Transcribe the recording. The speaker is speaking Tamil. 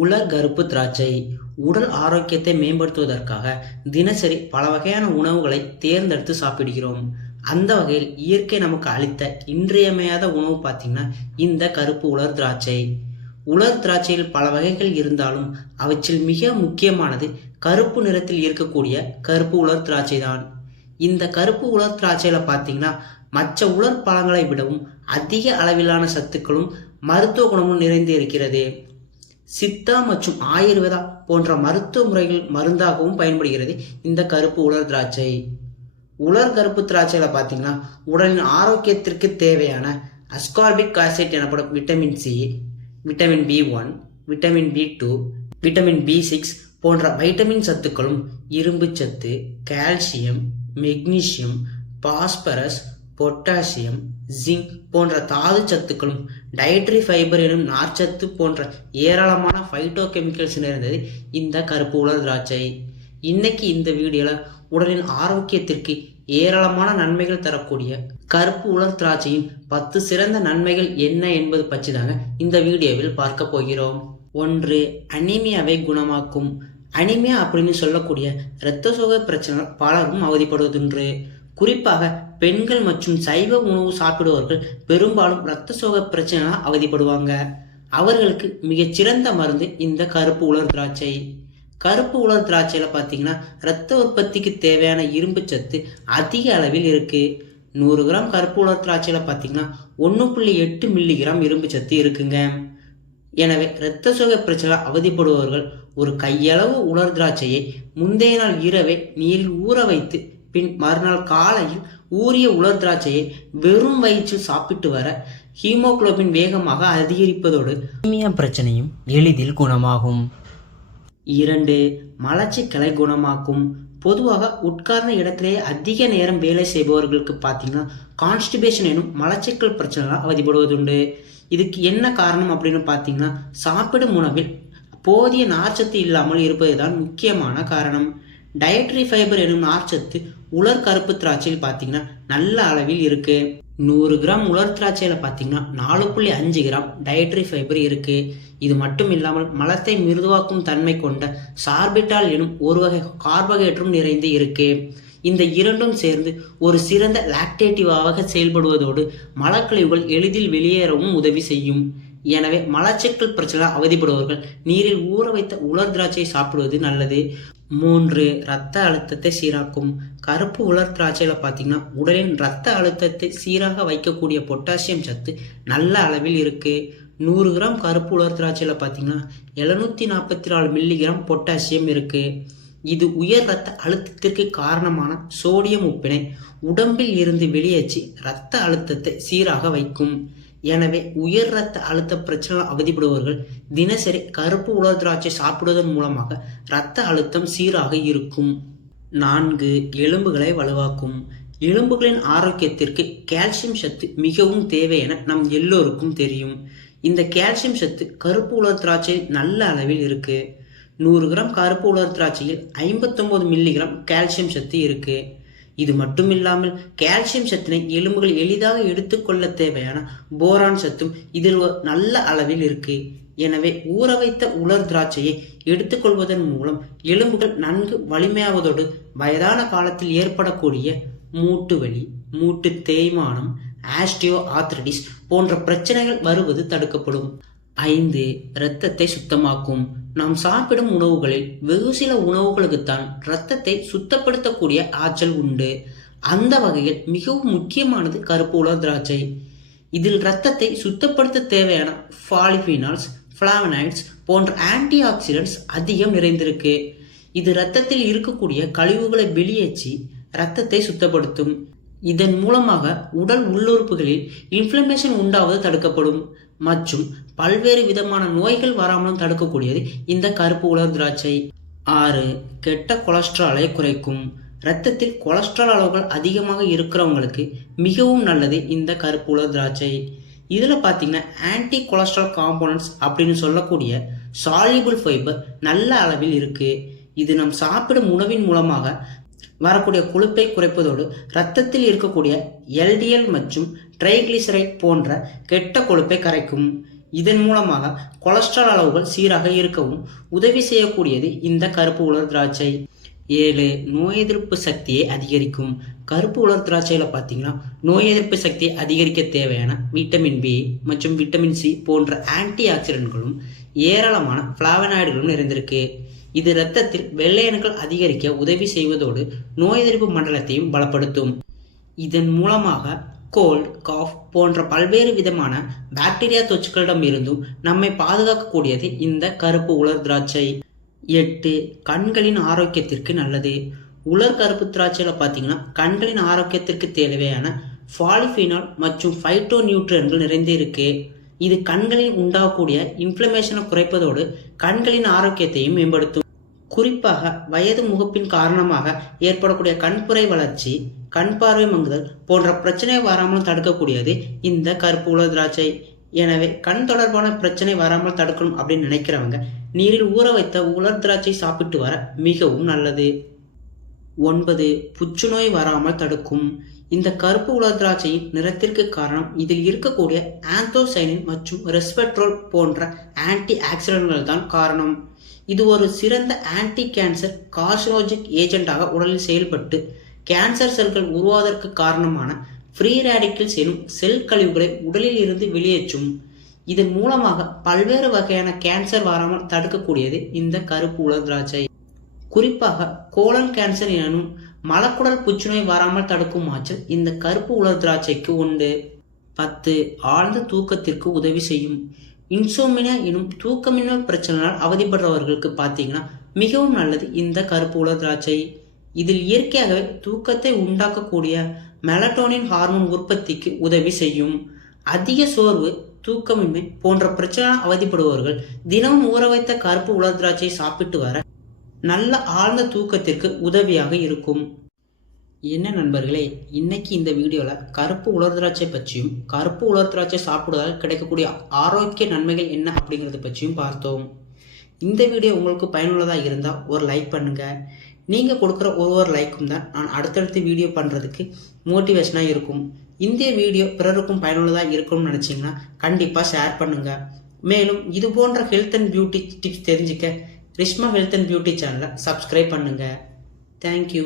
உலர் கருப்பு திராட்சை உடல் ஆரோக்கியத்தை மேம்படுத்துவதற்காக தினசரி பல வகையான உணவுகளை தேர்ந்தெடுத்து சாப்பிடுகிறோம். அந்த வகையில் இயற்கை நமக்கு அளித்த இன்றியமையாத உணவு பார்த்தீங்கன்னா இந்த கருப்பு உலர் திராட்சை. உலர் திராட்சையில் பல வகைகள் இருந்தாலும் அவற்றில் மிக முக்கியமானது கருப்பு நிறத்தில் இருக்கக்கூடிய கருப்பு உலர் திராட்சை தான். இந்த கருப்பு உலர் திராட்சையில பார்த்தீங்கன்னா மற்ற உலர் பழங்களை விடவும் அதிக அளவிலான சத்துக்களும் மருத்துவ குணமும் நிறைந்து இருக்கிறது. சித்தா மற்றும் ஆயுர்வேதா போன்ற மருத்துவ முறைகள் மருந்தாகவும் பயன்படுகிறது இந்த கருப்பு உலர் திராட்சை. உலர் கருப்பு திராட்சையில பார்த்தீங்கன்னா உடலின் ஆரோக்கியத்திற்கு தேவையான அஸ்கார்பிக் ஆசிட் எனப்படும் vitamin C, vitamin B1, vitamin B2, vitamin B6 போன்ற வைட்டமின் சத்துக்களும் இரும்பு சத்து, calcium, magnesium, phosphorus, potassium, zinc போன்ற தாது சத்துக்களும் டயட்ரி ஃபைபர் எனும் நார்ச்சத்து போன்ற ஏராளமான ஃபைட்டோ கெமிக்கல்ஸ் நிறைந்தது இந்த கருப்பு உலர் திராட்சை. இன்னைக்கு இந்த வீடியோல உடலின் ஆரோக்கியத்திற்கு ஏராளமான நன்மைகள் தரக்கூடிய கருப்பு உலர் திராட்சையின் 10 சிறந்த நன்மைகள் என்ன என்பது பற்றி தாங்க இந்த வீடியோவில் பார்க்க போகிறோம். 1. அனீமியாவை குணமாக்கும். அனீமியா அப்படின்னு சொல்லக்கூடிய இரத்த சோகை பிரச்சனை பலரும் அவதிப்படுவதுண்டு. குறிப்பாக பெண்கள் மற்றும் சைவ உணவு சாப்பிடுபவர்கள் பெரும்பாலும் இரத்த சோகை பிரச்சனையால் அவதிப்படுவாங்க. அவர்களுக்கு மிகச்சிறந்த மருந்து இந்த கருப்பு உலர் திராட்சை. கருப்பு உலர் திராட்சையில பார்த்தீங்கன்னா இரத்த உற்பத்திக்கு தேவையான இரும்பு சத்து அதிக அளவில் இருக்கு. 100 கிராம் கருப்பு உலர் திராட்சையில பார்த்தீங்கன்னா 1.8 மில்லிகிராம் இரும்பு சத்து இருக்குங்க. எனவே இரத்த சோகை பிரச்சனை அவதிப்படுபவர்கள் ஒரு கையளவு உலர் திராட்சையை முந்தைய நாள் இரவே நீரில் ஊற வைத்து பின் மறுநாள் காலையில் ஊறிய உலர் திராட்சையை வெறும் வயிற்றில் சாப்பிட்டு வர ஹீமோகுளோபின் வேகமாக அதிகரிப்பதோடு அனீமியா பிரச்சனையும் எளிதில் குணமாகும். 2. மலச்சிக்கலை குணமாக்கும். பொதுவாக உட்கார்ந்த இடத்திலேயே அதிக நேரம் வேலை செய்பவர்களுக்கு பார்த்தீங்கன்னா கான்ஸ்டிபேஷன் எனும் மலச்சிக்கல் பிரச்சனை அவதிப்படுவதுண்டு. இதுக்கு என்ன காரணம் அப்படின்னு பார்த்தீங்கன்னா சாப்பிடும் உணவில் போதிய நார்ச்சத்து இல்லாமல் இருப்பதுதான் முக்கியமான காரணம். டயட்ரி ஃபைபர் எனும் நார்ச்சத்து உலர் கருப்பு திராட்சையில் பார்த்தீங்கன்னா நல்ல அளவில் இருக்கு. 100 கிராம் உலர் திராட்சையில பார்த்தீங்கன்னா 4.5 கிராம் டயட்ரி ஃபைபர் இருக்கு. இது மட்டும் இல்லாமல் மலத்தை மிருதுவாக்கும் தன்மை கொண்ட சார்பிட்டால் எனும் ஒரு வகை கார்போஹைட்ரேட்டும் நிறைந்து இருக்கு. இந்த இரண்டும் சேர்ந்து ஒரு சிறந்த லாக்டேட்டிவாக செயல்படுவதோடு மலக்கழிவுகள் எளிதில் வெளியேறவும் உதவி செய்யும். எனவே மலச்சிக்கல் பிரச்சனை அவதிப்படுபவர்கள் நீரில் ஊற வைத்த உலர் திராட்சை சாப்பிடுவது நல்லது. 3. இரத்த அழுத்தத்தை சீராக்கும். கருப்பு உலர் திராட்சையில பார்த்தீங்கன்னா உடலின் இரத்த அழுத்தத்தை சீராக வைக்கக்கூடிய பொட்டாசியம் சத்து நல்ல அளவில் இருக்கு. 100 கிராம் கருப்பு உலர் திராட்சையில பார்த்தீங்கன்னா 744 மில்லிகிராம் பொட்டாசியம் இருக்கு. இது உயர் இரத்த அழுத்தத்திற்கு காரணமான சோடியம் உப்பினை உடம்பில் இருந்து வெளியேற்றி இரத்த அழுத்தத்தை சீராக வைக்கும். எனவே உயர் இரத்த அழுத்த பிரச்சனை அவதிப்படுபவர்கள் தினசரி கருப்பு உலர் திராட்சை சாப்பிடுவதன் மூலமாக இரத்த அழுத்தம் சீராக இருக்கும். 4. எலும்புகளை வலுவாக்கும். எலும்புகளின் ஆரோக்கியத்திற்கு கால்சியம் சத்து மிகவும் தேவை என நம் எல்லோருக்கும் தெரியும். இந்த கால்சியம் சத்து கருப்பு உலர் திராட்சையில் நல்ல அளவில் இருக்கு. 100 கிராம் கருப்பு உலர் திராட்சையில் 59 மில்லிகிராம் கால்சியம் சத்து இருக்கு. இது மட்டும் இல்லாமல் கால்சியம் சத்தினை எலும்புகள் எளிதாக எடுத்துக்கொள்ள தேவையான போரான் சத்தும் இதில் நல்ல அளவில் இருக்கு. எனவே ஊற வைத்த உலர் திராட்சையை எடுத்துக்கொள்வதன் மூலம் எலும்புகள் நன்கு வலிமையாவதோடு வயதான காலத்தில் ஏற்படக்கூடிய மூட்டு வலி, மூட்டு தேய்மானம், ஆஸ்டியோ ஆர்த்ரைட்டிஸ் போன்ற பிரச்சனைகள் வருவது தடுக்கப்படும். 5. இரத்தத்தை சுத்தமாக்கும். நாம் சாப்பிடும் உணவுகளில் வெகு சில உணவுகளுக்குத்தான் இரத்தத்தை சுத்தப்படுத்தக்கூடிய ஆற்றல் உண்டு. அந்த வகையில் மிகவும் முக்கியமானது கருப்பு உலர் திராட்சை. இதில் இரத்தத்தை சுத்தப்படுத்த தேவையான பாலிஃபினால்ஸ், பிளாவனாய்ட்ஸ் போன்ற ஆன்டி ஆக்சிடென்ட்ஸ் அதிகம் நிறைந்திருக்கு. இது இரத்தத்தில் இருக்கக்கூடிய கழிவுகளை வெளியேற்றி இரத்தத்தை சுத்தப்படுத்தும். இதன் மூலமாக உடல் உள்ளுறுப்புகளில் இன்ஃப்ளமேஷன் உண்டாவது தடுக்கப்படும் மற்றும் பல்வேறு விதமான நோய்கள் வராமலும் தடுக்கக்கூடியது இந்த கருப்பு உலர் திராட்சை. 6. கெட்ட கொலஸ்ட்ராலை குறைக்கும். இரத்தத்தில் கொலஸ்ட்ரால் அளவுகள் அதிகமாக இருக்கிறவங்களுக்கு மிகவும் நல்லது இந்த கருப்பு உலர் திராட்சை. இதுல பாத்தீங்கன்னா ஆன்டி கொலஸ்ட்ரால் காம்போனன்ட்ஸ் அப்படின்னு சொல்லக்கூடிய சால்யூபிள் ஃபைபர் நல்ல அளவில் இருக்கு. இது நம் சாப்பிடும் உணவின் மூலமாக வரக்கூடிய கொழுப்பை குறைப்பதோடு இரத்தத்தில் இருக்கக்கூடிய LDL மற்றும் ட்ரைகிளிசரைட் போன்ற கெட்ட கொழுப்பை கரைக்கும். இதன் மூலமாக கொலஸ்ட்ரால் அளவுகள் சீராக இருக்கவும் உதவி செய்யக்கூடியது இந்த கருப்பு உலர் திராட்சை. 7. நோய் எதிர்ப்பு சக்தியை அதிகரிக்கும். கருப்பு உலர் திராட்சையில் பார்த்தீங்கன்னா நோய் எதிர்ப்பு சக்தியை அதிகரிக்க தேவையான விட்டமின் பி மற்றும் விட்டமின் சி போன்ற ஆன்டி ஆக்சிடென்ட்களும் ஏராளமான பிளாவனாய்டுகளும் நிறைந்திருக்கு. இது இரத்தத்தில் வெள்ளை அணுக்கள் அதிகரிக்க உதவி செய்வதோடு நோய் எதிர்ப்பு மண்டலத்தையும் பலப்படுத்தும். இதன் மூலமாக கோல்ட், காஃப் போன்ற பல்வேறு விதமான பாக்டீரியா தொற்றுகளிடம் இருந்தும் நம்மை பாதுகாக்கக்கூடியது இந்த கருப்பு உலர் திராட்சை. 8. கண்களின் ஆரோக்கியத்திற்கு நல்லது. உலர் கருப்பு திராட்சையில் பார்த்தீங்கன்னா கண்களின் ஆரோக்கியத்திற்கு தேவையான பாலிஃபினால் மற்றும் ஃபைட்டோ நியூட்ரியன்கள் நிறைந்து இருக்கு. இது கண்களில் உண்டாகக்கூடிய இன்ஃப்ளமேஷனை குறைப்பதோடு கண்களின் ஆரோக்கியத்தையும் மேம்படுத்தும். குறிப்பாக வயது முகப்பின் காரணமாக ஏற்படக்கூடிய கண்புரை வளர்ச்சி, கண் பார்வை மங்குதல் போன்ற பிரச்சனை வராமல் தடுக்கக்கூடியது இந்த கருப்பு உலர் திராட்சை. எனவே கண் தொடர்பான பிரச்சனை வராமல் தடுக்கணும் அப்படின்னு நினைக்கிறவங்க நீரில் ஊற வைத்த உலர் திராட்சை சாப்பிட்டு வர மிகவும் நல்லது. 9. புற்றுநோய் வராமல் தடுக்கும். இந்த கருப்பு உலர் திராட்சையின் நிறத்திற்கு காரணம் இதில் இருக்கக்கூடிய ஆந்தோசைனின் மற்றும் ரெஸ்வெட்ரோல் போன்ற ஆன்டி ஆக்சிடென்ட்கள் தான் காரணம். இது ஒரு சிறந்த ஆன்டி கேன்சர் கார்சினோஜிக் ஏஜென்டாக உடலில் செயல்பட்டு கேன்சர் செல்கள் உருவாவதற்கு காரணமான ஃப்ரீ ரேடிக்கல்ஸ் எனும் செல் கழிவுகளை உடலில் இருந்து வெளியேற்றும். இதன் மூலமாக பல்வேறு வகையான கேன்சர் வராமல் தடுக்கக்கூடியது இந்த கருப்பு உலர் திராட்சை. குறிப்பாக கோலன் கேன்சர் எனும் மலக்குடல் புற்றுநோய் வராமல் தடுக்கும் ஆற்றல் இந்த கருப்பு உலர் திராட்சைக்கு உண்டு. 10. ஆழ்ந்த தூக்கத்திற்கு உதவி செய்யும். இன்சோமினியா எனும் தூக்கமின்மை பிரச்சனையால் அவதிப்படுறவர்களுக்கு பார்த்தீங்கன்னா மிகவும் நல்லது இந்த கருப்பு உலர் திராட்சை. இதில் இயற்கையாகவே தூக்கத்தை உண்டாக்கக்கூடிய மெலட்டோனின் ஹார்மோன் உற்பத்திக்கு உதவி செய்யும். அதிக சோர்வு, தூக்கமின்மை போன்ற பிரச்சனையால் அவதிப்படுபவர்கள் தினமும் ஊற வைத்த கருப்பு உலர் திராட்சை சாப்பிட்டு வர நல்ல ஆழ்ந்த தூக்கத்திற்கு உதவியாக இருக்கும். என்ன நண்பர்களே, இன்னைக்கு இந்த வீடியோவில் கருப்பு உலர் திராட்சை பற்றியும் கருப்பு உலர் திராட்சை சாப்பிடுவதால் கிடைக்கக்கூடிய ஆரோக்கிய நன்மைகள் என்ன அப்படிங்கிறத பற்றியும் பார்த்தோம். இந்த வீடியோ உங்களுக்கு பயனுள்ளதாக இருந்தால் ஒரு லைக் பண்ணுங்கள். நீங்கள் கொடுக்குற ஒரு லைக்கும் தான் நான் அடுத்தடுத்து வீடியோ பண்ணுறதுக்கு மோட்டிவேஷனாக இருக்கும். இந்த வீடியோ பிறருக்கும் பயனுள்ளதாக இருக்கும்னு நினச்சிங்கன்னா கண்டிப்பாக ஷேர் பண்ணுங்கள். மேலும் இது போன்ற ஹெல்த் அண்ட் பியூட்டி டிப்ஸ் தெரிஞ்சுக்க ரிஷ்மா ஹெல்த் அண்ட் பியூட்டி சேனலை சப்ஸ்கிரைப் பண்ணுங்கள். தேங்க்யூ.